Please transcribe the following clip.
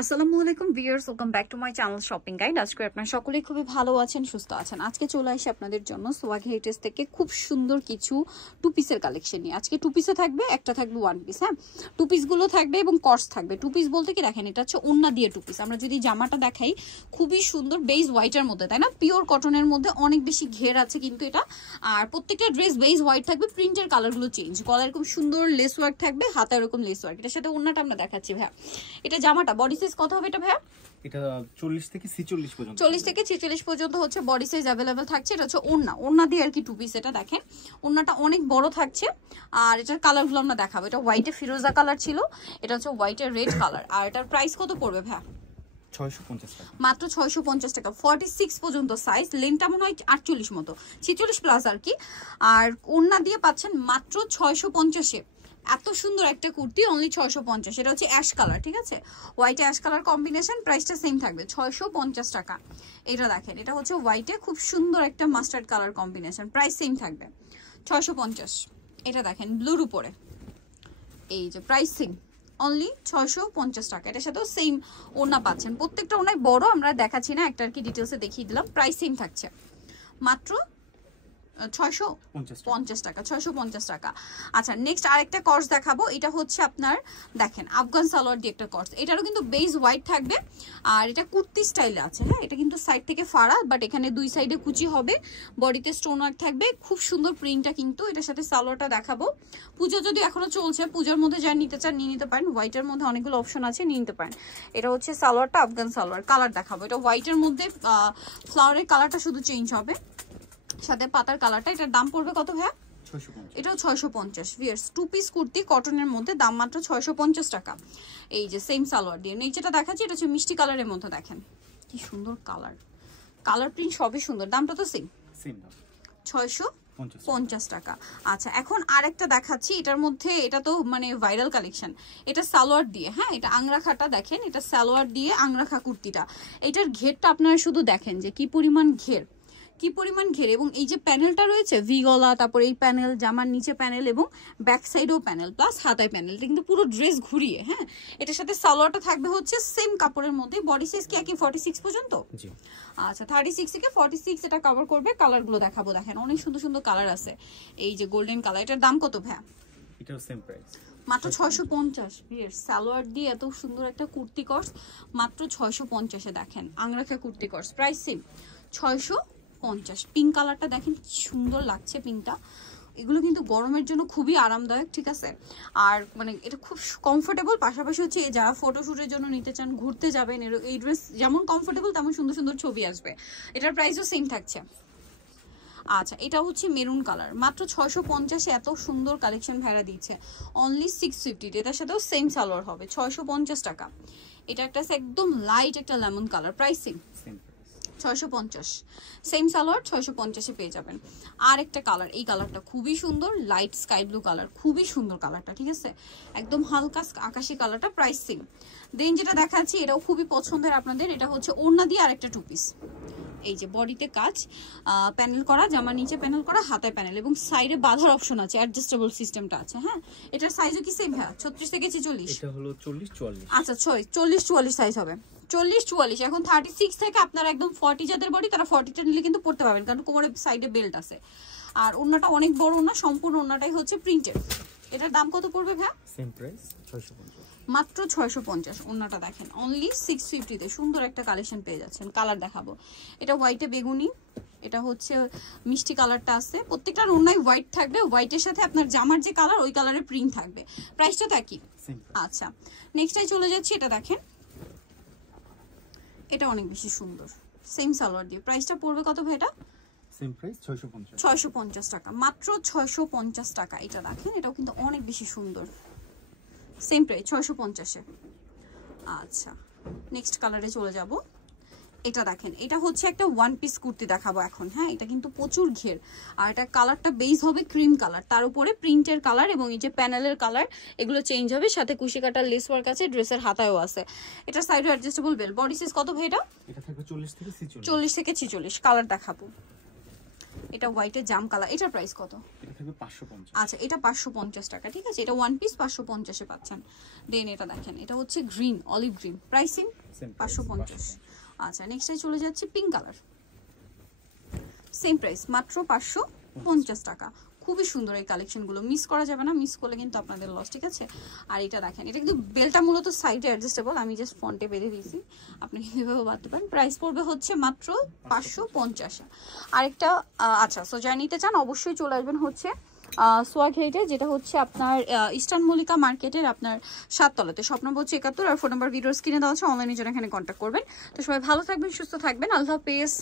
আসসালামু আলাইকুম viewers, welcome back to my channel shopping guide. আজকে আপনারা সকলেই খুবই ভালো আছেন, সুস্থ আছেন। আজকে চলে আসি আপনাদের জন্য সোয়াগ হেরিটেজ থেকে খুব সুন্দর কিছু টু পিসের কালেকশন নিয়ে। আজকে টু পিসে থাকবে, একটা থাকবে ওয়ান পিস। হ্যাঁ, টু পিসগুলো থাকবে এবং কর্স থাকবে। টু পিস বলতে কি দেখেন, এটা হচ্ছে ওন্না দিয়ে টু পিস। আমরা যদি জামাটা দেখাই, খুবই সুন্দর বেজ হোয়াইটের মধ্যে, তাই না? পিওর কটনের মধ্যে অনেক বেশি ঘের আছে কিন্তু এটা। আর প্রত্যেকটা ড্রেস বেজ হোয়াইট থাকবে, প্রিন্টের কালারগুলো চেঞ্জ। গলায় এরকম সুন্দর লেস ওয়ার্ক থাকবে, হাতে এরকম লেস ওয়ার্ক। এটার সাথে ওন্নাটা আমরা দেখাচ্ছি ভাইয়া। এটা জামাটা বডি সাইজ কত হবে এটা ভাইয়া? এটা 40 থেকে 46 পর্যন্ত, 40 থেকে 46 পর্যন্ত হচ্ছে বডি সাইজ अवेलेबल থাকছে। এটা হচ্ছে ওন্না দিয়ে আর কি টু পিস। এটা দেখেন ওন্নাটা অনেক বড় থাকছে। আর এটার কালারগুলো আমরা দেখাবো। এটা হোয়াইটে ফিরোজা কালার ছিল, এটা হচ্ছে হোয়াইটে রেড কালার। আর এটার প্রাইস কত পড়বে ভাই? 650 টাকা, মাত্র 650 টাকা। 46 পর্যন্ত সাইজ, লেন্থটা মনে হয় 48 মতো, 46 প্লাস আর কি। আর ওন্না দিয়ে পাচ্ছেন মাত্র 650-এ। এত সুন্দর একটা কুর্তি, অনলি 650। এটা হচ্ছে অ্যাশ কালার, ঠিক আছে? হোয়াইট অ্যাশ কালার কম্বিনেশন, প্রাইসটা সেম থাকবে 650 টাকা। এটা দেখেন, এটা হচ্ছে হোয়াইটে খুব সুন্দর একটা mustard colour combination, price same থাকবে 650। এটা দেখেন ব্লুর উপরে, এই যে প্রাইস সেম, অনলি 650 টাকা। এটার সাথেও সেম ওড়না পাচ্ছেন। প্রত্যেকটা ওড়নায় বড়, আমরা দেখাচ্ছি না, একটা আর কি ডিটেলসে দেখিয়ে দিলাম। প্রাইস সেম থাকছে মাত্র 650 টাকা, 650 টাকা। আচ্ছা, নেক্সট আরেকটা কর্স দেখাবো। এটা হচ্ছে আপনার দেখেন আফগান সালোয়ার দিয়ে একটা কর্স। এটারও কিন্তু বেজ হোয়াইট থাকবে, আর এটা কুর্তি স্টাইলে আছে। হ্যাঁ, এটা কিন্তু সাইড থেকে ফাড়া, বাট এখানে দুই সাইডে কুচি হবে, বডিতে স্টোন ওয়ার্ক থাকবে, খুব সুন্দর প্রিন্টটা কিন্তু। এটার সাথে সালোয়ারটা দেখাবো। পুজো যদি এখনো চলছে, পুজোর মধ্যে যা নিতে চান নিয়ে নিতে পারেন। হোয়াইটের মধ্যে অনেকগুলো অপশন আছে, নিয়ে নিতে পারেন। এটা হচ্ছে সালোয়ারটা, আফগান সালোয়ার। কালার দেখাবো। এটা হোয়াইটের মধ্যে ফ্লাওয়ারের কালারটা শুধু চেঞ্জ হবে, সাথে পাতার কালারটা। এটার দাম পড়বে কত ভাইয়া? 650। এটাও 650। ভিউয়ার্স, টু পিস কুর্তি কটনের মধ্যে, দাম মাত্র 650 টাকা। এই যে সেম সালোয়ার দিয়ে নিচেটা দেখাচ্ছি। এটা হচ্ছে মিষ্টি কালারের মধ্যে, দেখেন কি সুন্দর কালার, কালার প্রিন্ট সবই সুন্দর। দামটা তো সেম দাম 650 টাকা। আচ্ছা, এখন আরেকটা দেখাচ্ছি। এটার মধ্যে, এটা তো মানে ভাইরাল কালেকশন। এটা সালোয়ার দিয়ে, হ্যাঁ, এটা আংরাখাটা দেখেন, এটা সালোয়ার দিয়ে আংরাখা কুর্তিটা। এটার ঘেরটা আপনারা শুধু দেখেন যে কি পরিমাণ ঘের, কি পরিমাণ ঘের। এবং এই যে প্যানেলটা রয়েছে ভি গলা, তারপর এই প্যানেল, জামার নিচে প্যানেল এবং ব্যাক সাইডেও প্যানেল, প্লাস হাতায় প্যানেল। এটা কিন্তু পুরো ড্রেস ঘুরিয়ে। হ্যাঁ, এটার সাথে সালোয়ারটা থাকবে হচ্ছে সেম কাপড়ের মধ্যে। বডি সাইজ কি একই 46 পর্যন্ত? জি। আচ্ছা, 36 থেকে 46 এটা কভার করবে। কালারগুলো দেখাবো, দেখেন অনেক সুন্দর সুন্দর কালার আছে। এই যে গোল্ডেন কালার। এটার দাম কত ভাই? এটাও সেম প্রাইস, মাত্র 650। সালোয়ার দিয়ে এত সুন্দর একটা কুর্তি কর্স মাত্র 650-এ। দেখেন angrakha kurti কর্স, price same 650। Pink কালারটা দেখেন কি সুন্দর লাগছে পিঙ্কটা। এগুলো কিন্তু গরমের জন্য খুবই আরামদায়ক, ঠিক আছে? আর মানে এটা খুব কমফোর্টেবল। পাশাপাশি হচ্ছে যারা ফটোশুটের জন্য নিতে চান, ঘুরতে যাবেন, এই ড্রেস যেমন কমফোর্টেবল তেমন সুন্দর সুন্দর ছবি আসবে। এটার প্রাইসও সেম থাকছে। আচ্ছা, এটা হচ্ছে মেরুন কালার, মাত্র 650-এ এত সুন্দর কালেকশন ভাইরা দিচ্ছে, অনলি 650। এটার সাথেও সেম সালোয়ার হবে, 650 টাকা। এটা একটা একদম লাইট একটা lemon colour, price same 650। Same salwar 650-এ পেয়ে যাবেন। আর একটা কালার, এই কালারটা খুবই সুন্দর, লাইট স্কাই ব্লু কালার, খুবই সুন্দর কালারটা, ঠিক আছে? একদম হালকা আকাশি কালারটা, প্রাইস সেম। দেন যেটা দেখাচ্ছি, এটাও খুবই পছন্দের আপনাদের। এটা হচ্ছে ওড়না দিয়ে আরেকটা টু পিস। এই যে বডিতে কাজ, প্যানেল করা, জামার নিচে প্যানেল করা, হাতায় প্যানেল এবং সাইডে বাঁধার অপশন আছে, অ্যাডজাস্টেবল সিস্টেমটা আছে। হ্যাঁ, এটার সাইজও কি সেম ভাই? 36 থেকে 46? এটা হলো 40 44। আচ্ছা, 40 44 সাইজ হবে, 40 44। এখন 36 থেকে আপনারা একদম 40 যাদের বডি, তারা 40টা নিলে কিন্তু পড়তে পারবেন, কারণ কোমরের সাইডে বেল্ট আছে। আর ওড়নাটা অনেক বড় ওড়না, সম্পূর্ণ ওড়নাটাই হচ্ছে প্রিন্টেড। এটার দাম কত পড়বে ভাই? সেম প্রাইস 650, মাত্র 650। ওড়নাটা দেখেন অনলি 650-তে সুন্দর একটা কালেকশন পেয়ে যাচ্ছেন। কালার দেখাবো। এটা হোয়াইটে বেগুনি, এটা হচ্ছে মিষ্টি কালারটা আছে। প্রত্যেকটার ওড়নায় হোয়াইট থাকবে, হোয়াইটের সাথে আপনার জামার যে কালার ওই কালারের প্রিন্ট থাকবে। প্রাইসটা তা কি? আচ্ছা, নেক্সটটাই চলে যাচ্ছি। এটা দেখেন, এটা অনেক বেশি সুন্দর, সেম সালোয়ার দিয়ে। প্রাইসটা পড়বে কত ভাই? এটা সেম প্রাইস 650, 650 টাকা, মাত্র 650 টাকা। এটা দেখেন, এটাও কিন্তু অনেক বেশি সুন্দর, সেম প্রাইস 650-এ। আচ্ছা, নেক্সট কালারে চলে যাব। এটা দেখেন, এটা হচ্ছে একটা ওয়ান পিস কুর্তি দেখাবো এখন। হ্যাঁ, এটা কিন্তু প্রচুর ঘের, আর এটা কালারটা বেস হবে ক্রিম কালার, তার উপরে প্রিন্টের কালার এবং এই যে প্যানেলের কালার এগুলো চেঞ্জ হবে, সাথে কুশি কাটার লেস ওয়ার্ক আছে, ড্রেসের হাতায়ও আছে। এটা সাইডে অ্যাডজাস্টেবল বেল। বডি সাইজ কত ভাই এটা? এটা থাকবে 40 থেকে 46। 40 থেকে 46। কালার দেখাবো। এটা হোয়াইটের জাম কালার, এটার প্রাইস কত? এটা থাকবে 550। আচ্ছা এটা 550 টাকা, ঠিক আছে, এটা ওয়ান পিস 550-এ পাচ্ছেন। দেন এটা দেখেন, এটা হচ্ছে গ্রিন, অলিভ গ্রিন, প্রাইসিং 550। আচ্ছা নেক্সটে চলে যাচ্ছে পিঙ্ক কালার, সেম প্রাইস মাত্র 550 টাকা। খুবই সুন্দর এই কালেকশনগুলো, মিস করা যাবে না, মিস করলে কিন্তু আপনাদের লস, ঠিক আছে। আর এটা দেখেন, এটা কিন্তু বেলটা মূলত সাইডে অ্যাডজাস্টেবল, আমি জাস্ট ফ্রন্টে বেঁধে দিয়েছি, আপনি কীভাবে বাঁধতে পারেন। প্রাইস পড়বে হচ্ছে মাত্র 550। আরেকটা আচ্ছা, সো যারা নিতে চান অবশ্যই চলে আসবেন হচ্ছে সোয়াগ হেইটে, যেটা হচ্ছে আপনার ইস্টার্ন মল্লিকা মার্কেটের আপনার 7 তলাতে। শপ নম্বর হচ্ছে 71 আর ফোন নাম্বার ভিডিওর স্ক্রিনে দেওয়া আছে, অনলাইনে জন্য এখানে কন্ট্যাক্ট করবেন। তো সবাই ভালো থাকবেন, সুস্থ থাকবেন, আল্লাহ হাফেজ।